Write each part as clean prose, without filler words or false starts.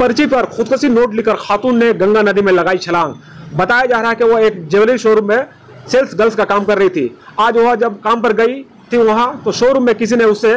पर्ची पर खुदकुशी नोट लिखकर खातून ने गंगा नदी में लगाई छलांग। बताया जा रहा है कि वह एक ज्वेलरी शोरूम में सेल्स गर्ल्स का काम कर रही थी। आज वह जब काम पर गई थी वहां तो शोरूम में किसी ने उससे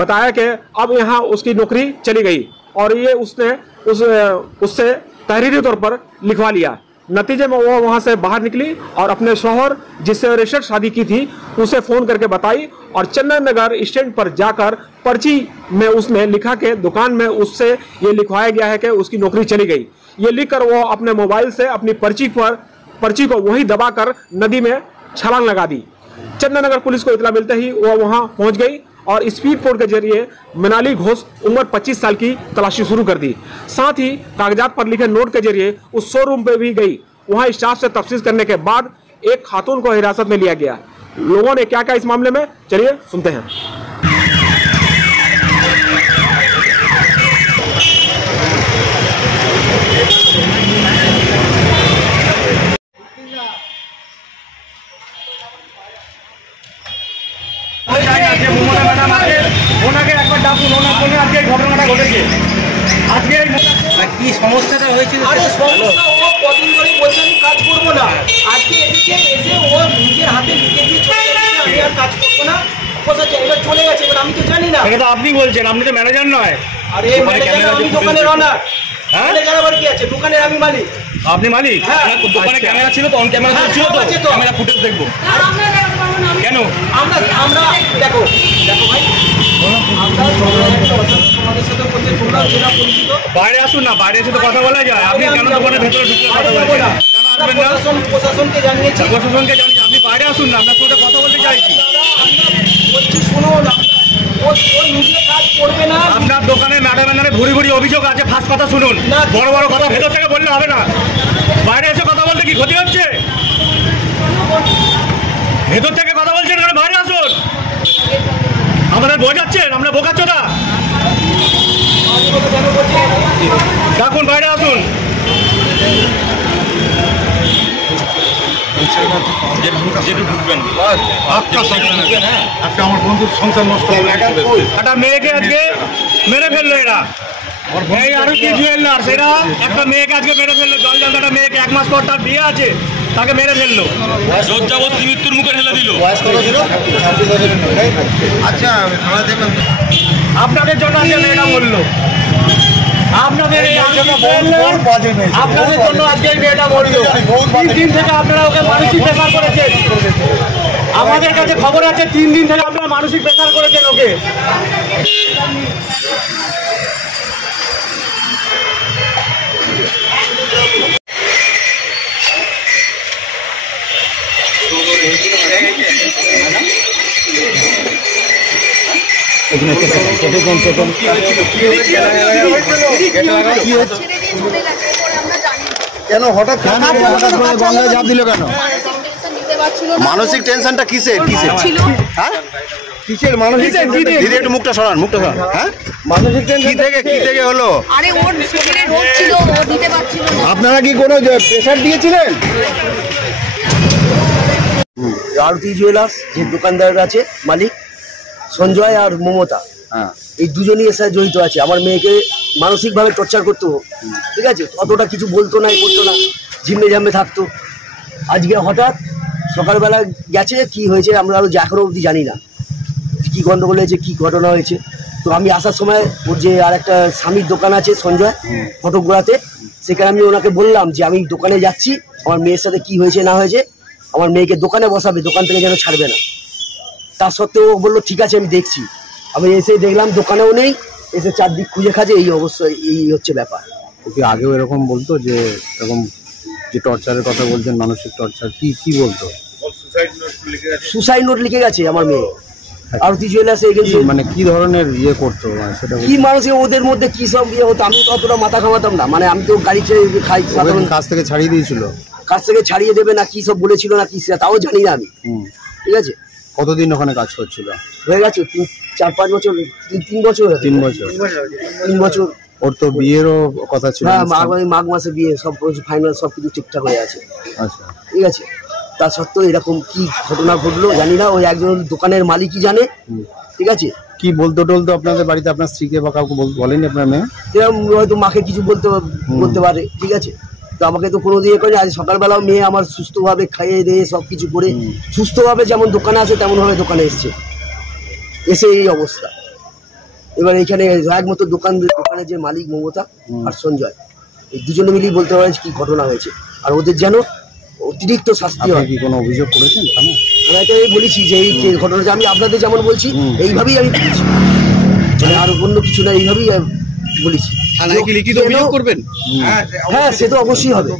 बताया कि अब यहाँ उसकी नौकरी चली गई और ये उसने उससे तहरीरी तौर पर लिखवा लिया। नतीजे में वो वहां से बाहर निकली और अपने शौहर जिससे रजिस्टर्ड शादी की थी उसे फोन करके बताई और चंदन नगर स्टैंड पर जाकर पर्ची में उसने लिखा कि दुकान में उससे ये लिखवाया गया है कि उसकी नौकरी चली गई। ये लिखकर वो अपने मोबाइल से अपनी पर्ची को वहीं दबाकर नदी में छलांग लगा दी। चंदन नगर पुलिस को इतला मिलते ही वो वहां पहुंच गई और स्पीड पोर्ट के जरिए मनाली घोष उम्र 25 साल की तलाशी शुरू कर दी। साथ ही कागजात पर लिखे नोट के जरिए उस शोरूम पे भी गई। वहां स्टाफ से तफ्तीश करने के बाद एक खातून को हिरासत में लिया गया। लोगों ने क्या कहा इस मामले में, चलिए सुनते हैं। কি সমস্যাটা হয়েছিল? কদিন ধরে বলছে আমি কাজ করবো না, আজকে এদিকে এসে ও নিজের হাতে লিখে দিয়ে চলে গেছে আমি আর কাজ করবো না। কোথায় এবার চলে গেছে, এবার আমি তো জানি না। এটা তো আপনি বলছেন, আপনি তো ম্যানেজার নয়। আরে ম্যানেজার আমি দোকানের অনার। হ্যাঁ ম্যানেজার আবার কি আছে, দোকানের আমি মালিক। আপনি মালিক? হ্যাঁ। দোকানে ক্যামেরা ছিল তো, অন ক্যামেরা ছিল তো, ক্যামেরা ফুটেজ দেখবো। কেন আমরা দেখো ভাই, বাইরে আসুন না, বাইরে এসে তো কথা বলা যায়। আপনি কেন দোকানের ভেতরে ঢুকে কথা বলছেন? প্রশাসনকে জানিয়েছি, প্রশাসনকে জানিয়েছি। আপনি বাইরে আসুন না, আপনার সাথে কথা বলতে চাইছি। বলছি শুনুন, ও নিজে কাজ করবে না। আপনার দোকানে ম্যাডামের ভুরি ভুরি অভিযোগ আছে। ফার্স্ট কথা শুনুন, বড় বড় কথা ভেতর থেকে বললে হবে না। বাইরে এসে কথা বলতে কি ক্ষতি হচ্ছে? ভেতর থেকে কথা বলছেন কেন? বাইরে আসুন। আমাদের বোঝাচ্ছেন, আমরা বোকাচ্ছ না। ডাকুন, বাইরে আসুন। আমার বন্ধুর সংসার নষ্ট একটা মেয়েকে আজকে মেরে ফেললো এরা। এই আরো কি জুয়েলার সেটা একটা মেয়েকে আজকে মেরে ফেললো। জল একটা মেয়েকে 1 মাস পর তার বিয়ে আছে, তাকে মেরে ফেললো। লজ্জাবতী মৃত্যুর মুখে ঠেলে দিল। আচ্ছা আপনাদের জন্য আজকে মেয়েটা বললো, আপনাদের জন্য আজকে মেয়েটা মরলো। 3 দিন থেকে আপনারা ওকে মানসিক প্রেসার করেছেন। আমাদের কাছে খবর আছে 3 দিন থেকে আপনারা মানসিক প্রেসার করেছেন ওকে। কেন হঠাৎ গঙ্গায় ঝাঁপ দিল কেন? মানসিক টেনশনটা কিসের? হ্যাঁ কিসের মানসিক? দিদি একটু মুখটা সরান, হ্যাঁ মানসিক টেনশন কি থেকে হলো? আরে ওর শরীরে রোগ ছিল, ও দিতে পারছিল না। আপনারা কি কোনো প্রেসার দিয়েছিলেন? আরতি জুয়েলার্স যে দোকানদার আছে মালিক সঞ্জয় আর মমতা, এই দুজনই এর সাথে জড়িত আছে। আমার মেয়েকে মানসিকভাবে টর্চার করতো, ঠিক আছে? অতটা কিছু বলতো না, করতো না, ঝিমে ঝামে থাকতো। আজকে হঠাৎ সকালবেলা গেছে, কি হয়েছে আমরা আরও এখনো অবধি জানি না কি গন্ডগোল হয়েছে, কি ঘটনা হয়েছে। তো আমি আসার সময় ওর যে আর একটা স্বামীর দোকান আছে সঞ্জয় ফটোগ্রাফে, সেখানে আমি ওনাকে বললাম যে আমি দোকানে যাচ্ছি, আমার মেয়ের সাথে কি হয়েছে না হয়েছে, আমার মেয়েকে দোকানে বসাবে, দোকান থেকে যেন ছাড়বে না। তা সত্ত্বেও ও বললো ঠিক আছে আমি দেখছি। আমি এসে দেখলাম দোকানেও নেই, এসে চারদিক খুঁজে খাজে, এই অবস্থা, এই হচ্ছে ব্যাপার। ওকে আগেও এরকম বলতো যে এরকম যে টর্চারের কথা বলছেন, মানসিক টর্চার, কি বলতো? সুসাইড নোট লিখে গেছে আমার মেয়ে আরতি জুয়েলার্সে এগেন্সে। মানে কি ধরনের ইয়ে করতো সেটা কি মানুষের ওদের মধ্যে কি সব ইয়ে হতো, আমি তো অতটা মাথা ঘামাতাম না। মানে আমি তো গাড়ি ছেড়ে খাই, সাধারণ কাজ থেকে ছাড়িয়ে দিয়েছিল, কাজ থেকে ছাড়িয়ে দেবে না কি সব বলেছিল না কি, তাও জানি না আমি। ঠিক আছে, কতদিন ওখানে কাজ করছিল? হয়ে গেছে 4-5 বছর, 3 বছর। 3 বছর। ওর তো বিয়েরও কথা ছিল। হ্যাঁ, মাঘ মাসে বিয়ে, সব ফাইনাল, সব কিছু ঠিকঠাক হয়ে আছে। আচ্ছা, ঠিক আছে। তা সত্ত্বেও এরকম কি ঘটনা ঘটলো জানি না। ওই একজন দোকানের মালিকই জানে, ঠিক আছে। কি বলতো টলতো আপনাদের বাড়িতে আপনার স্ত্রীকে বা কাউকে বলেনি আপনার মেয়ে? এরকম হয়তো মাকে কিছু বলতে পারে, ঠিক আছে। তো আমাকে তো কোনো দিয়ে করে আজ সকালবেলাও মেয়ে আমার সুস্থভাবে খাইয়ে দিয়ে সব কিছু করে সুস্থভাবে যেমন দোকানে আসে তেমনভাবে দোকানে এসছে, এসে এই অবস্থা। এবার এখানে একমাত্র দোকানের যে মালিক মমতা আর সঞ্জয়, এই দুজনে মিলেই বলতে পারে কি ঘটনা হয়েছে, আর ওদের যেন অতিরিক্ত শাস্তি হয়। কি কোনো অভিযোগ করেছেন? আমি এটাই বলেছি যে এই ঘটনাটা আমি আপনাদের যেমন বলছি এইভাবেই আমি বলছি, মানে আর অন্য কিছু না, এইভাবেই বলেছি। হ্যাঁ, সে তো অবশ্যই হবে।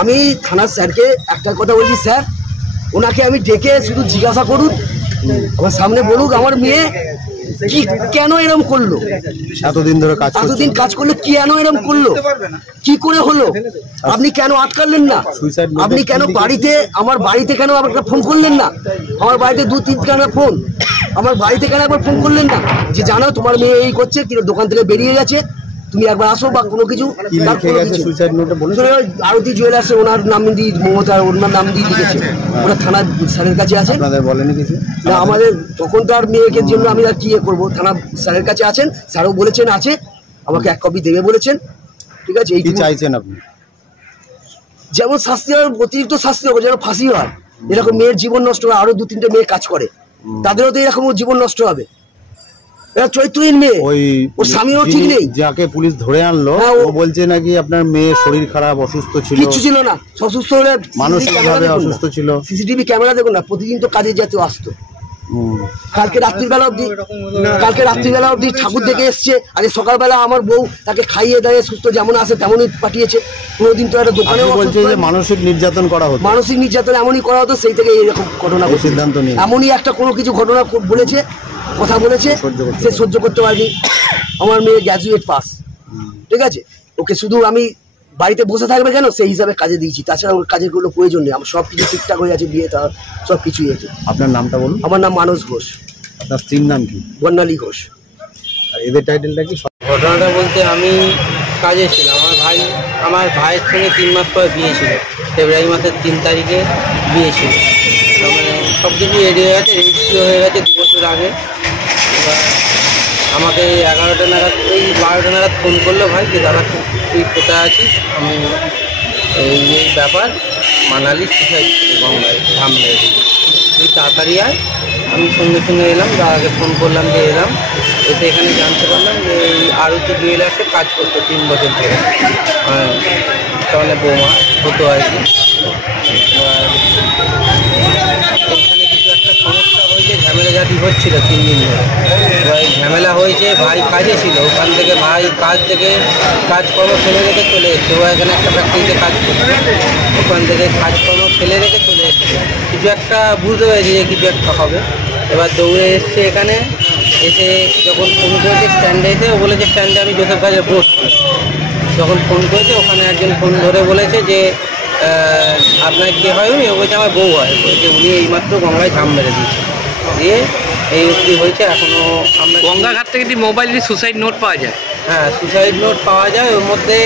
আমি থানার স্যারকে একটা কথা বলছি, স্যার ওনাকে আমি ডেকে শুধু জিজ্ঞাসা করুন, আমার সামনে বলুক আমার মেয়ে কি কেন এরকম করলো, এতদিন কাজ করলো কেন এরকম করলো, কি করে হলো, আপনি কেন আটকালেন না, আপনি কেন আমার বাড়িতে কেন একটা ফোন করলেন না, আমার বাড়িতে 2-3 ফোন, আমার বাড়িতে কেন একবার ফোন করলেন না যে জানো তোমার মেয়ে এই করছে, দোকান থেকে বেরিয়ে গেছে, তুমি একবার আসো বা কোনো কিছু। আরতি জুয়েলার্সে ওনার নাম দিয়ে মমতার ওনার নাম দিয়ে লিখেছে, ওরা থানা স্যারের কাছে আছে। বলেনি কিছু না, আমাদের তখন তো আর মেয়েকে জন্য আমি আর কি করবো, থানা স্যারের কাছে আছেন, স্যারও বলেছেন আছে, আমাকে 1 কপি দেবে বলেছেন, ঠিক আছে। এই চাইছেন আপনি? যেমন শাস্তি হয়, অতিরিক্ত শাস্তি হবে, যেন ফাঁসি হয়। এরকম মেয়ের জীবন নষ্ট হয়, আরো 2-3টে মেয়ে কাজ করে, তাদেরও তো এরকম জীবন নষ্ট হবে। এরা চরিত্রহীন মেয়ে, ওর স্বামীও ঠিক নেই। যাকে পুলিশ ধরে আনলো ও বলছে নাকি আপনার মেয়ে শরীর খারাপ, অসুস্থ ছিল। কিছু ছিল না, অসুস্থ হলে মানসিকভাবে অসুস্থ ছিল। সিসিটিভি ক্যামেরা দেখুন না, প্রতিদিন তো কাজে যেতে আসতো। কালকে রাত্রিবেলা অবধি ঠাকুর দেখে এসছে, আজ সকালবেলা আমার বউ তাকে খাইয়ে দাইয়ে সুস্থ যেমন আসে তেমনই পাঠিয়েছে। কোনোদিন তো একটা দোকানে বলছে যে মানসিক নির্যাতন করা হতো, মানসিক নির্যাতন এমনই করা হতো, সেই থেকে এইরকম ঘটনা সিদ্ধান্ত নিয়ে এমনই একটা কোনো কিছু ঘটনা বলেছে, কথা বলেছে, সে সহ্য করতে পারেনি। আমার মেয়ে গ্র্যাজুয়েট পাস, ঠিক আছে, ওকে শুধু আমি বাড়িতে বসে থাকবে কেন সেই হিসাবে কাজে দিয়েছি, তাছাড়া ওর কাজের কোনো প্রয়োজন নেই। আমার সব কিছু ঠিকঠাক হয়ে আছে, বিয়ে তার সব কিছুই আছে। আপনার নামটা বলুন। আমার নাম মানস ঘোষ। আপনার স্ত্রীর নাম কি? বর্ণালী ঘোষ। আর এদের টাইটেলটা কি? ঘটনাটা বলতে আমি কাজে ছিলাম, আমার ভাইয়ের সঙ্গে 3 মাস পরে বিয়ে ছিল, ফেব্রুয়ারি মাসের 3 তারিখে বিয়ে ছিল। মানে সব কিছু রেডি হয়ে গেছে, রেজিস্ট্রি হয়ে গেছে 2 বছর আগে। এবার আমাকে 11টা নাগাদ, ওই 12টা নাগাদ ফোন করলো, ভাই যে দাদা তুই কোথায় আছিস, আমি এই ব্যাপার মানালি সুসাইড গঙ্গায় ধাম মেরে তুই তাড়াতাড়ি আয়। আমি সঙ্গে সঙ্গে এলাম, দাদাকে ফোন করলাম যে এলাম, এসে এখানে জানতে পারলাম যে এই আরতি জুয়েলার্সে কাজ করতো 3 বছর ধরে, তাহলে বৌমা হতো আর কি। এখানে কিছু একটা সমস্যা হয়েছে, ঝামেলা জাতি হচ্ছিল 3 দিন ধরে। এবার ঝামেলা হয়েছে, ভাই কাজে ছিল, ওখান থেকে ভাই কাজকর্ম ফেলে রেখে চলে এসছে। ও এখানে একটা ফ্যাক্টরিতে কাজ করছে, ওখান থেকে কাজকর্ম ফেলে রেখে চলে এসছে। কিছু একটা বুঝতে পেরেছে যে কিছু একটা হবে, এবার দৌড়ে এসছে এখানে। এসে যখন ফোন করেছে স্ট্যান্ডে, এসে ও বলেছে স্ট্যান্ডে আমি জোসেফ কাজে বসছি। যখন ফোন করেছে ওখানে একজন ফোন ধরে বলেছে যে আপনার কে হয়, ও বলছে আমার বউ হয়, বলছে উনি এইমাত্র গঙ্গায় ঝাম মেরে দিয়েছে, দিয়ে এই অবধি হয়েছে। এখনও আমরা গঙ্গাঘাট থেকে মোবাইল দিয়ে সুসাইড নোট পাওয়া যায়। হ্যাঁ, সুসাইড নোট পাওয়া যায়, ওর মধ্যে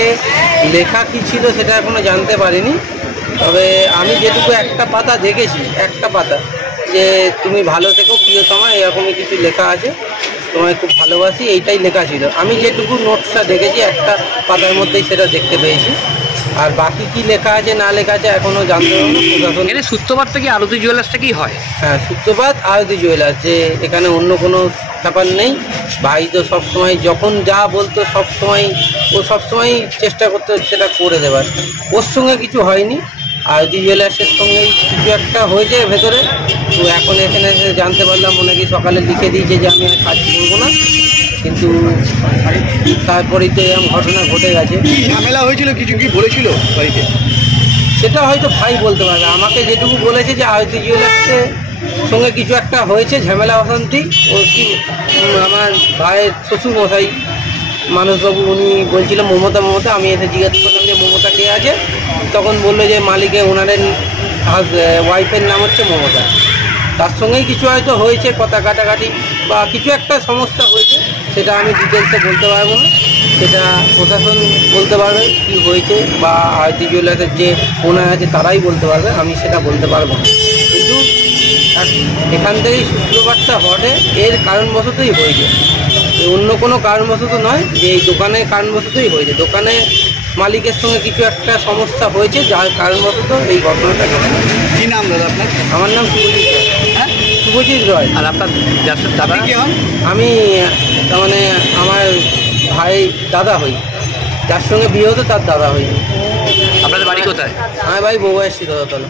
লেখা কী ছিল সেটা এখনও জানতে পারিনি। তবে আমি যেটুকু একটা পাতা দেখেছি, একটা পাতা যে তুমি ভালো থেকো প্রিয়তমা, এরকমই কিছু লেখা আছে, তোমায় খুব ভালোবাসি, এইটাই লেখা ছিল। আমি যেটুকু নোটসটা দেখেছি একটা পাতার মধ্যেই সেটা দেখতে পেয়েছি, আর বাকি কি লেখা আছে না লেখা আছে এখনও জানতে পারবো না। প্রশাসন এখানে সূত্রপাতটা কি আরতি জুয়েলার্সটা কি হয়? হ্যাঁ, সূত্রপাত আরতি জুয়েলার্স, যে এখানে অন্য কোনো ব্যাপার নেই। ভাই তো সবসময় যখন যা বলতো ও সবসময় চেষ্টা করতো সেটা করে দেওয়ার, ওর সঙ্গে কিছু হয়নি। আরতি জুয়েলার্সের সঙ্গেই কিছু একটা হয়েছে ভেতরে। তো এখন এখানে জানতে পারলাম ওনাকে সকালে লিখে দিয়েছে যে আমি আর কাজ করবো না, কিন্তু তারপরেই তো এরকম ঘটনা ঘটে গেছে। ঝামেলা হয়েছিল, কিছু কি বলেছিল বাড়িতে সেটা হয়তো ভাই বলতে পারবে। আমাকে যেটুকু বলেছে যে আরতি জুয়েলার্সের সঙ্গে কিছু একটা হয়েছে, ঝামেলা অশান্তি। ও কি আমার ভাইয়ের শ্বশুর মশাই মানসবাবু, উনি বলছিল মমতা। আমি এসে জিজ্ঞাসা করলাম যে মমতা কে আছে, তখন বললো যে মালিকের ওনারের ওয়াইফের নাম হচ্ছে মমতা। তার সঙ্গেই কিছু হয়তো হয়েছে, কথা কাটাকাটি বা কিছু একটা সমস্যা হয়েছে, সেটা আমি ডিটেলসে বলতে পারবো না, সেটা প্রশাসন বলতে পারবে কি হয়েছে, বা আরতি জুয়েলার্সের যে ওনার আছে তারাই বলতে পারবে, আমি সেটা বলতে পারবো না। কিন্তু আর এখান থেকেই সূত্রপাতটা ঘটে, এর কারণবশতই হয়েছে, অন্য কোনো কারণবশত নয় যে এই দোকানের কারণবশতই হয়েছে। দোকানে মালিকের সঙ্গে কিছু একটা সমস্যা হয়েছে যার কারণবশত এই ঘটনাটা ঘটে। কি নাম দাদা আপনার? আমার নাম শুভজিৎ রয়। হ্যাঁ, শুভজিৎ রয়। আর আপনার যার সাথে দাদা কি হন? আমি তার মানে আমার ভাই দাদা হই, যার সঙ্গে বিয়ে হতো তার দাদা হই। আপনাদের বাড়ি কোথায়? আমার ভাই বউ এসেছিল দাদাতলা।